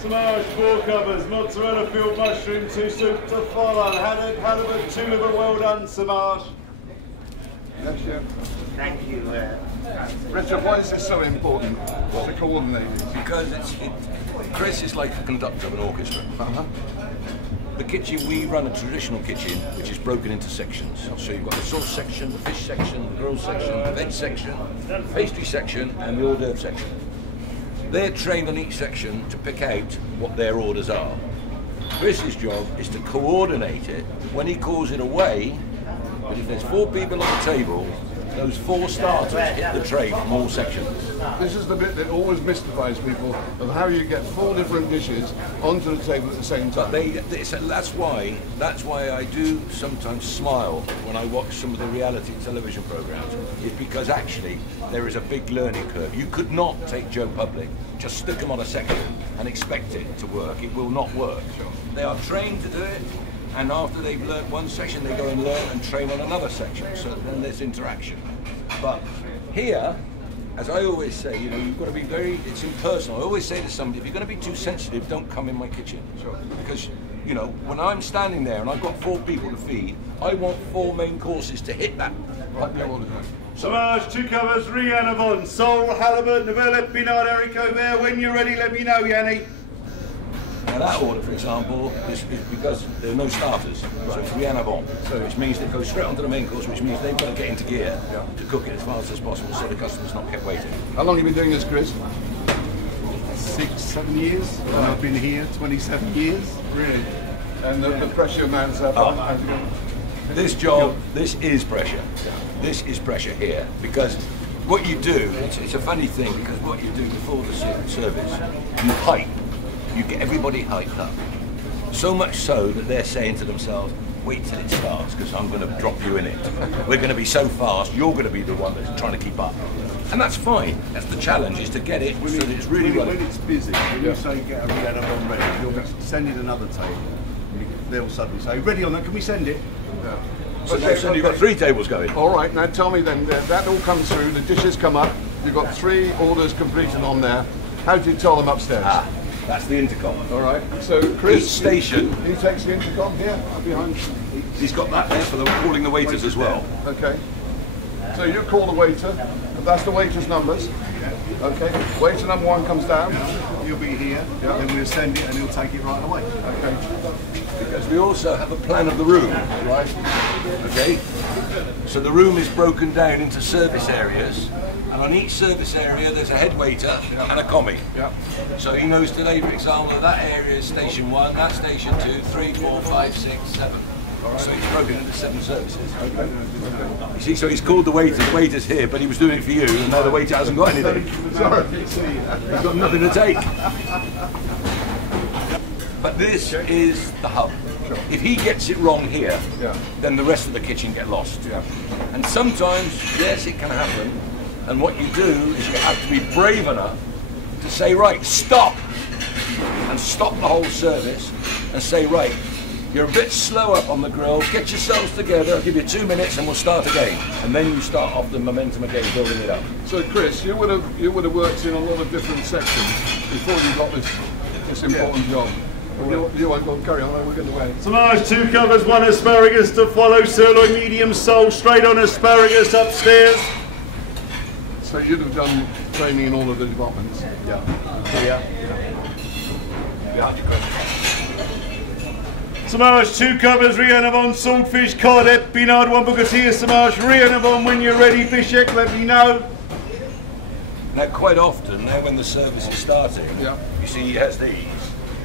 Smashed cucumbers, mozzarella filled mushroom, 2 soup to follow. Haddock, halibut, 2 liver, well done, Samash. Yes, Chef. Thank you. Richard, why is this so important to coordinate? Because Chris is like the conductor of an orchestra. The kitchen, we run a traditional kitchen which is broken into sections. So you've got the sauce section, the fish section, the grilled section, the veg section, pastry section and the hors d'oeuvre section. They're trained on each section to pick out what their orders are. Chris's job is to coordinate it when he calls it away, but if there's 4 people on the table, those 4 starters hit the tray from all sections. This is the bit that always mystifies people of how you get 4 different dishes onto the table at the same time. That's why I do sometimes smile when I watch some of the reality television programs. It's because actually there is a big learning curve. You could not take Joe Public, just stick them on a section and expect it to work. It will not work. They are trained to do it. And after they've learnt one section, they go and learn and train on another section. So then there's interaction. But here, as I always say, you know, you've got to be it's impersonal. I always say to somebody, if you're going to be too sensitive, don't come in my kitchen. Because, you know, when I'm standing there and I've got 4 people to feed, I want 4 main courses to hit that. Smashed cucumbers, Rihanna Von, sole, halibut, novella, pinard, haricot vert. When you're ready, let me know, Yanni. Now that order, for example, is because there are no starters, so it's rien avant, which means they go straight onto the main course, which means they've got to get into gear to cook it as fast as possible so the customer's not kept waiting. How long have you been doing this, Chris? 6, 7 years, and I've been here 27 years. Really? And the pressure mounts up. This job, this is pressure. This is pressure here, because what you do, it's a funny thing, because what you do before the service, you hype. You get everybody hyped up. So much so that they're saying to themselves, wait till it starts, because I'm going to drop you in it. We're going to be so fast, you're going to be the one that's trying to keep up. And that's fine. That's the challenge, is to get it so that it's really when it's busy, when you say get a Rihanna Von ready, you'll send in another table. They'll suddenly say, ready on that, can we send it? So you've got 3 tables going. All right, now tell me then, that all comes through, the dishes come up, you've got 3 orders completed on there. How do you tell them upstairs? That's the intercom. All right. So Chris, each station, he takes the intercom here behind. He's got that there for calling the waiters as well. Okay. So you call the waiter. That's the waiter's numbers. Okay. Waiter number 1 comes down. You'll be here. Then we'll send it, and he'll take it right away. Okay. Because we also have a plan of the room, right? Okay. So the room is broken down into service areas. And on each service area, there's a head waiter and a commie. So he knows today, for example, that area is station 1, that's station 2, 3, 4, 5, 6, 7. So he's broken into 7 services. You see, so he's called the waiter's here, but he was doing it for you, and now the waiter hasn't got anything. Sorry. He's got nothing to take. But this is the hub. If he gets it wrong here, then the rest of the kitchen get lost. And sometimes, yes, it can happen. And what you do is you have to be brave enough to say, right, stop, and stop the whole service and say, right, you're a bit slow up on the grill, get yourselves together, I'll give you 2 minutes and we'll start again. And then you start off the momentum again, building it up. So Chris, you would have worked in a lot of different sections before you got this important job. You won't go and carry on, we're going to wait. Smashed cucumbers, 1 asparagus to follow, sirloin medium sole, straight on asparagus upstairs. So you'd have done training in all of the departments? Yeah. Behind your question. Smashed cucumbers, Rihanna Von, saltfish, cod, epinard, 1 bucatilla, smashed Rihanna Von. When you're ready, Bishek, let me know. Now, quite often, now when the service is starting, you see he has these,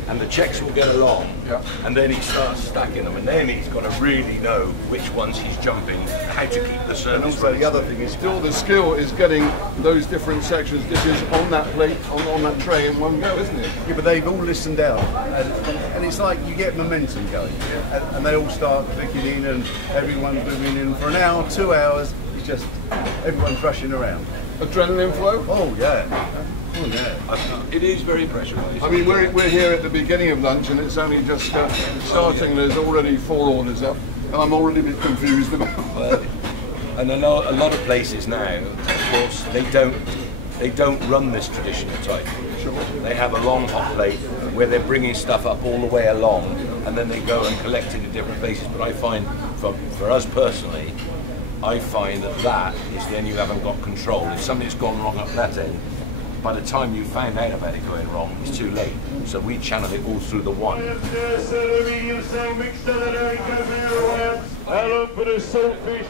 and the checks will get along, and then he starts stacking them, and then he's got to really know which ones he's jumping, how to keep the service. And also the other thing is still the skill is getting those different sections, dishes on that plate, on that tray in one go, isn't it? Yeah, but they've all listened out, and it's like you get momentum going, and they all start clicking in, and everyone's moving in for an hour, 2 hours. It's just everyone's rushing around. Adrenaline flow? Oh yeah. Oh, yeah. It is very pressurised. I mean, we're here at the beginning of lunch and it's only just starting. There's already 4 orders up, and I'm already a bit confused about. And a lot of places now, of course, they don't they don't run this traditional type. They have a long hot plate where they're bringing stuff up all the way along, and then they go and collect it in different places. But I find, for us personally, I find that is then you haven't got control. If something's gone wrong up that end, by the time you find out about it going wrong, it's too late. So we channel it all through the one. Medium salt mixed, there you go, there. Hello for the saltfish.